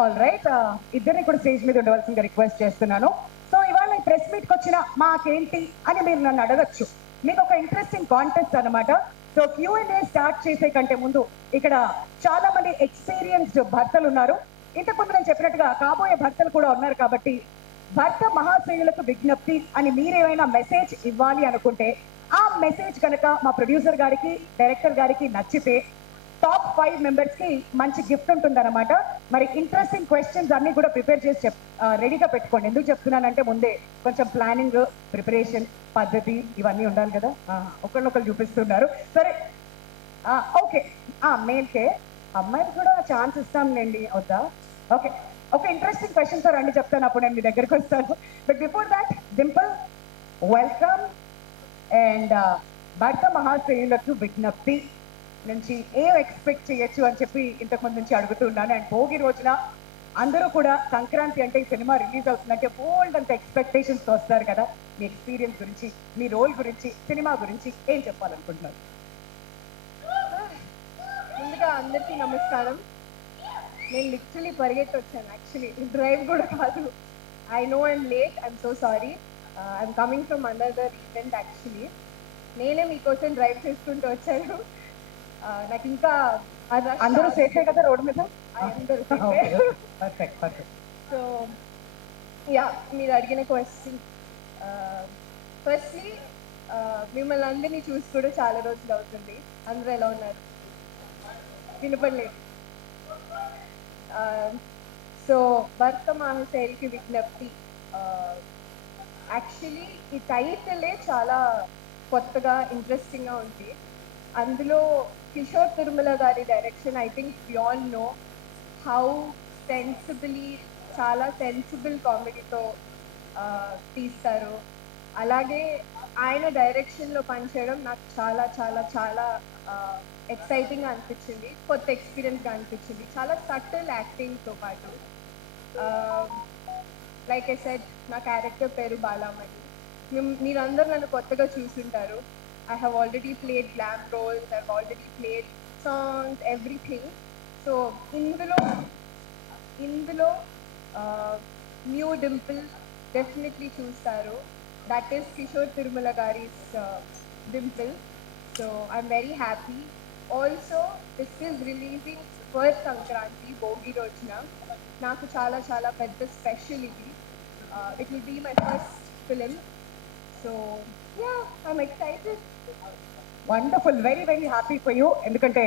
All right, ఇద్దరిని కూడా stage మీద ఉండవలసిందిగా రిక్వెస్ట్ చేస్తున్నాను. సో ఇవాళ ఈ ప్రెస్ మీట్కి వచ్చిన మాకేంటి అని మీరు నన్ను అడగచ్చు. మీకు ఒక ఇంట్రెస్టింగ్ కాంటెస్ట్ అనమాట. సో Q&A స్టార్ట్ చేసే కంటే ముందు ఇక్కడ చాలా మంది ఎక్స్పీరియన్స్డ్ భర్తలు ఉన్నారు. ఇంతకుముందు నేను చెప్పినట్టుగా కాబోయే భర్తలు కూడా ఉన్నారు కాబట్టి భర్త మహాశయులకు విజ్ఞప్తి అని మీరేమైనా మెసేజ్ ఇవ్వాలి అనుకుంటే ఆ మెసేజ్ కనుక మా ప్రొడ్యూసర్ గారికి డైరెక్టర్ గారికి నచ్చితే టాప్ 5 మెంబర్స్ కి మంచి గిఫ్ట్ ఉంటుందన్నమాట. మరి ఇంట్రెస్టింగ్ క్వశ్చన్స్ అన్ని కూడా ప్రిపేర్ చేసి రెడీగా పెట్టుకోండి. ఎందుకు చెప్తున్నానంటే ముందే కొంచెం ప్లానింగ్, ప్రిపరేషన్, పద్ధతి ఇవన్నీ ఉండాలి కదా. ఒకళ్ళొకళ్ళు చూపిస్తున్నారు. సరే, ఓకే, మేల్కే అమ్మాయికి కూడా ఛాన్స్ ఇస్తాంలేండి, అవుతా. ఓకే, ఒక ఇంట్రెస్టింగ్ క్వశ్చన్ సార్ అండి చెప్తాను, అప్పుడు నేను మీ దగ్గరికి వస్తాను. But before that, Dimple, welcome. And భర్త మహాశయులకు విజ్ఞప్తి నుంచి ఏం ఎక్స్పెక్ట్ చేయొచ్చు అని చెప్పి ఇంతకుముందు నుంచి అడుగుతున్నాను. అండ్ భోగి రోజున అందరూ కూడా సంక్రాంతి అంటే ఈ సినిమా రిలీజ్ అవుతుందంటే బోల్డ్ అంత ఎక్స్పెక్టేషన్స్ వస్తారు కదా. మీ ఎక్స్పీరియన్స్ గురించి, మీ రోల్ గురించి, సినిమా గురించి ఏం చెప్పాలనుకుంటున్నారు? ముందుగా అందరికీ నమస్కారం. నేను లిటరలీ పరిగెత్తి వచ్చాను, యాక్చువల్లీ డ్రైవ్ కూడా కాదు. I know I'm late, I'm so sorry. I'm coming from another event actually. నేనే మీకోసం డ్రైవ్ చేసుకుంటూ వచ్చాను. నాకు ఇంకా అందరూ సేఫే కదా రోడ్ మీద? అందరూ పర్ఫెక్ట్ పర్ఫెక్ట్. సో యా, మీరు అడిగిన క్వశ్చన్, ఫస్ట్లీ మిమ్మల్ని అందరినీ చూసి కూడా చాలా రోజులు అవుతుంది. అందరూ ఎలా ఉన్నారు? వినపడలేదు. సో భర్త మహాశయులకి విజ్ఞప్తి, యాక్చువల్లీ ఈ టైటిలే చాలా కొత్తగా ఇంట్రెస్టింగ్గా ఉంది. అందులో కిషోర్ తిరుమల గారి direction, I think we all know how sensibly, చాలా సెన్సిబుల్ కామెడీతో తీస్తారు. అలాగే ఆయన డైరెక్షన్లో పనిచేయడం నాకు చాలా చాలా చాలా ఎక్సైటింగ్గా అనిపించింది, కొత్త ఎక్స్పీరియన్స్గా అనిపించింది. చాలా సటిల్ యాక్టింగ్తో పాటు, లైక్ ఐ సెడ్, నా క్యారెక్టర్ పేరు బాలామణి. మీరందరూ నన్ను కొత్తగా చూసుంటారు. I have already played glam roles, I've already played songs, everything. So ఇందులో new Dimple definitely చూస్తారు. That is Kishore Tirumala Gari's Dimple. So I'm very happy. Also, this is releasing for Sankranti, Bogi Rojna. నాకు చాలా చాలా పెద్ద special ఇది. It will be my first film. So yeah, I'm excited. Wonderful, very very happy for you. ఎందుకంటే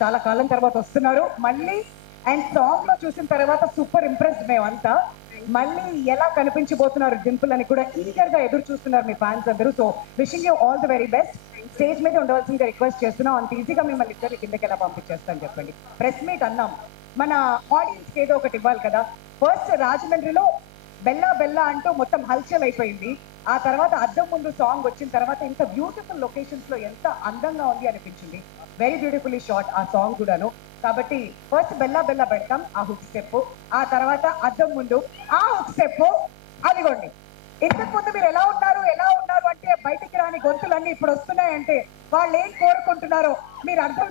చాలా కాలం తర్వాత వస్తున్నారు మళ్ళీ. అండ్ సాంగ్ లో చూసిన తర్వాత సూపర్ ఇంప్రెస్డ్ మేమంతా. మళ్ళీ ఎలా కనిపించబోతున్నారు డింపుల్ అని కూడా ఈగర్ గా ఎదురు చూస్తున్నారు మీ ఫ్యాన్స్ అందరూ. So wishing you all the very best. Stage మీద ఉండవలసిందిగా రిక్వెస్ట్ చేస్తున్నాం. అంత ఈజీగా మిమ్మల్ని ఇద్దరు కిందకి ఎలా పంపించేస్తాను చెప్పండి. ప్రెస్ మీట్ అన్నాం, మన ఆడియన్స్ కి ఏదో ఒకటి ఇవ్వాలి కదా. ఫస్ట్ రాజమండ్రిలో బెల్లా బెల్లా అంటూ మొత్తం హల్చల్ అయిపోయింది. ఆ తర్వాత అద్దం ముందు సాంగ్ వచ్చిన తర్వాత ఇంత బ్యూటిఫుల్ లొకేషన్స్ లో ఎంత అందంగా ఉంది అనిపించింది. వెరీ బ్యూటిఫుల్లీ షాట్ ఆ సాంగ్ కూడాను. కాబట్టి ఫస్ట్ బెల్లా బెల్లా పెడతాం, ఆ హుక్ స్టెప్. ఆ తర్వాత అద్దం ముందు ఆ హుక్ స్టెప్. అదిగోండి, ఇంతకు ముందు మీరు ఎలా ఉన్నారు అంటే బయటికి రాని గొంతులన్నీ ఇప్పుడు వస్తున్నాయంటే వాళ్ళు ఏం కోరుకుంటున్నారో మీరు అర్థం